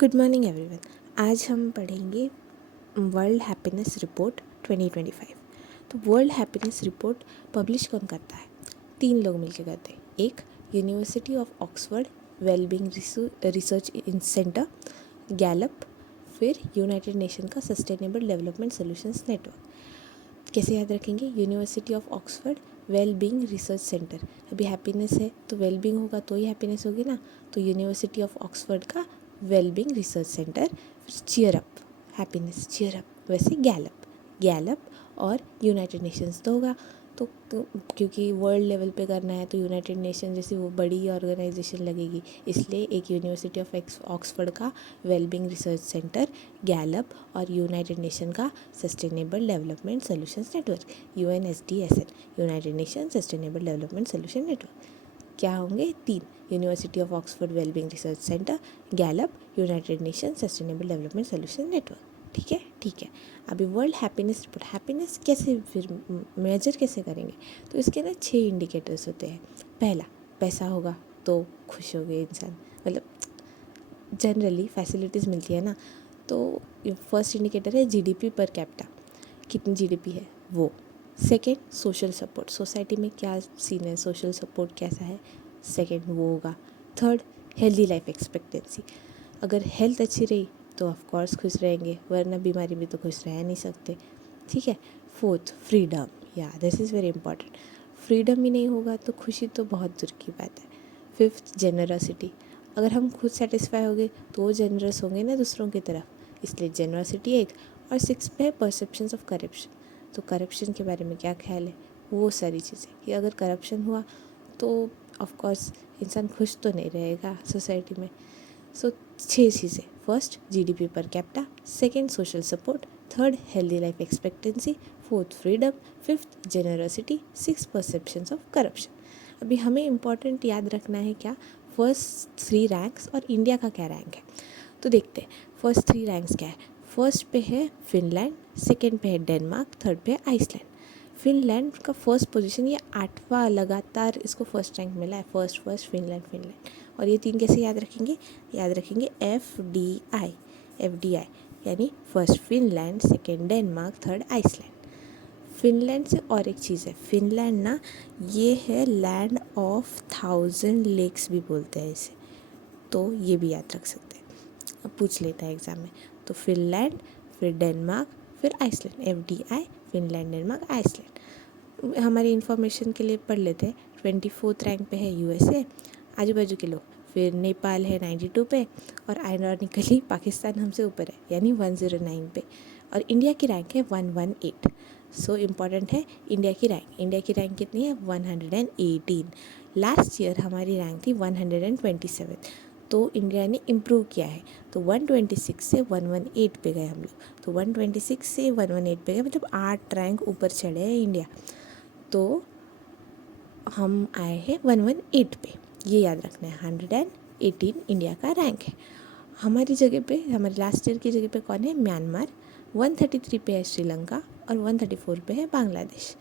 Good morning everyone. आज हम पढ़ेंगे वर्ल्ड हैप्पीनेस रिपोर्ट 2025। तो वर्ल्ड हैप्पीनेस रिपोर्ट पब्लिश कौन करता है? 3 लोग मिलकर करते हैं। एक university of Oxford wellbeing research centre, Gallup, फिर यूनाइटेड नेशन का सस्टेनेबल डेवलपमेंट सॉल्यूशंस नेटवर्क। कैसे याद रखेंगे? University of Oxford wellbeing research centre. अभी हैप्पीनेस है तो वेलबींग होगा तो ही हैप्पीनेस होगी ना, तो यूनिवर्सिटी ऑफ ऑक्सफोर्ड का वेलबींग रिसर्च सेंटर। फिर cheer up, happiness cheer up, वैसे गैलप और यूनाइटेड नेशंस तो होगा। तो क्योंकि वर्ल्ड लेवल पे करना है तो यूनाइटेड नेशन जैसी वो बड़ी ऑर्गेनाइजेशन लगेगी, इसलिए एक यूनिवर्सिटी ऑफ ऑक्सफोर्ड का वेलबींग रिसर्च सेंटर, गैलप और यूनाइटेड नेशन का sustainable development solutions network, UNSDSN, United nation sustainable development solution network. क्या होंगे? 3, university of Oxford wellbeing research centre, Gallup, United nation sustainable development solution network. ठीक है। अभी world happiness report, happiness कैसे फिर major कैसे करेंगे? तो इसके ना 6 इंडिकेटर्स होते हैं। पहला, पैसा होगा तो खुश हो गए इंसान, मतलब जनरली फैसिलिटीज़ मिलती है ना, तो फर्स्ट इंडिकेटर है GDP पर कैपिटा, कितनी GDP है वो। सेकेंड, सोशल सपोर्ट, सोसाइटी में क्या सीन है, सोशल सपोर्ट कैसा है, सेकेंड वो होगा। थर्ड, हेल्दी लाइफ एक्सपेक्टेंसी, अगर हेल्थ अच्छी रही तो ऑफ कोर्स खुश रहेंगे, वरना बीमारी में तो खुश रह नहीं सकते। ठीक है। फोर्थ, फ्रीडम, या this is very important, freedom ही नहीं होगा तो खुशी तो बहुत दूर की बात है। फिफ्थ, जेनरसिटी, अगर हम खुद सेटिस्फाई हो गए तो वो जेनरस होंगे ना दूसरों की तरफ, इसलिए जेनरसिटी एक। और सिक्स पे है परसेप्शंस ऑफ करप्शन, तो करप्शन के बारे में क्या ख्याल है, वो सारी चीज़ें कि अगर करप्शन हुआ तो ऑफ कोर्स इंसान खुश तो नहीं रहेगा सोसाइटी में। सो 6 चीज़ें, first GDP per capita, second social support, third healthy life expectancy, fourth freedom, fifth generosity, six perceptions of corruption. अभी हमें इम्पॉर्टेंट याद रखना है क्या, फर्स्ट 3 रैंक्स और इंडिया का क्या रैंक है। तो देखते हैं फर्स्ट 3 रैंक्स क्या है। फर्स्ट पे है फिनलैंड, सेकेंड पे है डेनमार्क, थर्ड पे है आइसलैंड। फिनलैंड का फर्स्ट पोजीशन, ये 8वां लगातार इसको फर्स्ट रैंक मिला है, फर्स्ट फिनलैंड। और ये 3 कैसे याद रखेंगे? याद रखेंगे FDI, यानी first Finland, second Denmark, third Iceland. Finland से और एक चीज़ है, फिनलैंड ना ये है लैंड ऑफ 1000 लेक्स भी बोलते हैं इसे, तो ये भी याद रख सकते हैं, अब पूछ लेता है एग्ज़ाम में। तो फिनलैंड, फिर डेनमार्क, फिर Iceland, FDI, Finland, Denmark, Iceland. हमारी इन्फॉर्मेशन के लिए पढ़ लेते हैं। 24th रैंक पे है USA, आजू बाजू के लोग। फिर नेपाल है 92 पे, और आयरॉनिकली पाकिस्तान हमसे ऊपर है, यानी 109 पे। और इंडिया की रैंक है 118। सो इम्पॉर्टेंट है इंडिया की रैंक। इंडिया की रैंक कितनी है? 118। लास्ट ईयर हमारी रैंक थी 127, तो इंडिया ने इम्प्रूव किया है, तो 126 से 118 पे गए हम लोग। तो 126 से 118 पे गए, मतलब 8 रैंक ऊपर चढ़े हैं इंडिया। तो हम आए हैं 118 पे, ये याद रखना है। 118 इंडिया का रैंक है। हमारी जगह पे, हमारे लास्ट ईयर की जगह पे कौन है? म्यांमार। 133 पे है श्रीलंका, और 134 पे है बांग्लादेश।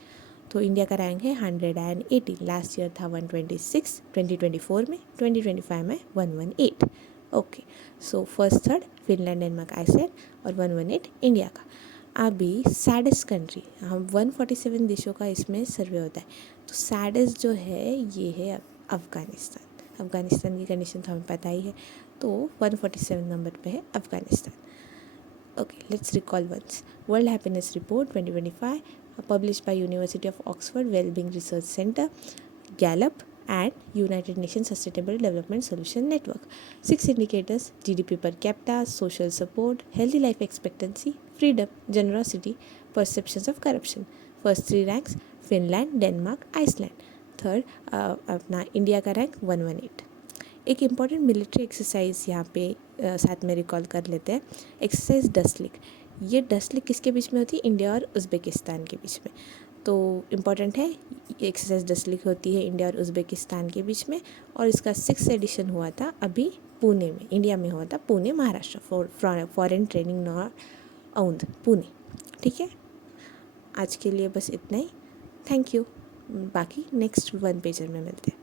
तो इंडिया का रैंक है 118। लास्ट ईयर था 126 2024 में, 2025 में 118। Okay, so first third Finland, Denmark, Iceland, और 118 इंडिया का। अभी सैडेस्ट कंट्री, हम 147 देशों का इसमें सर्वे होता है, तो सैडेस्ट जो है ये है अफ़गानिस्तान। अफ़गानिस्तान की कंडीशन तो हमें पता ही है, तो 147 नंबर पे है Afghanistan. Okay, let's recall once. World Happiness Report 2025, published by University of Oxford Wellbeing Research Center, Gallup, and United Nations Sustainable Development Solution Network. 6 indicators: GDP per capita, social support, healthy life expectancy, freedom, generosity, perceptions of corruption. First 3 ranks: Finland, Denmark, Iceland. Third, अपना India का rank 118। एक important military exercise यहाँ पे साथ में recall कर लेते हैं। एक्सरसाइज डस्टलिक, ये डस्टलिक किसके बीच में होती है? इंडिया और उज़्बेकिस्तान के बीच में। तो इम्पॉर्टेंट है, ये एक्सरसाइज डस्टलिक होती है इंडिया और उज़्बेकिस्तान के बीच में, और इसका 6th एडिशन हुआ था अभी पुणे में, इंडिया में हुआ था, Pune Maharashtra, foreign training nor Aundh, Pune. ठीक है, आज के लिए बस इतना ही। Thank you. बाकी नेक्स्ट 1 पेजर में मिलते हैं।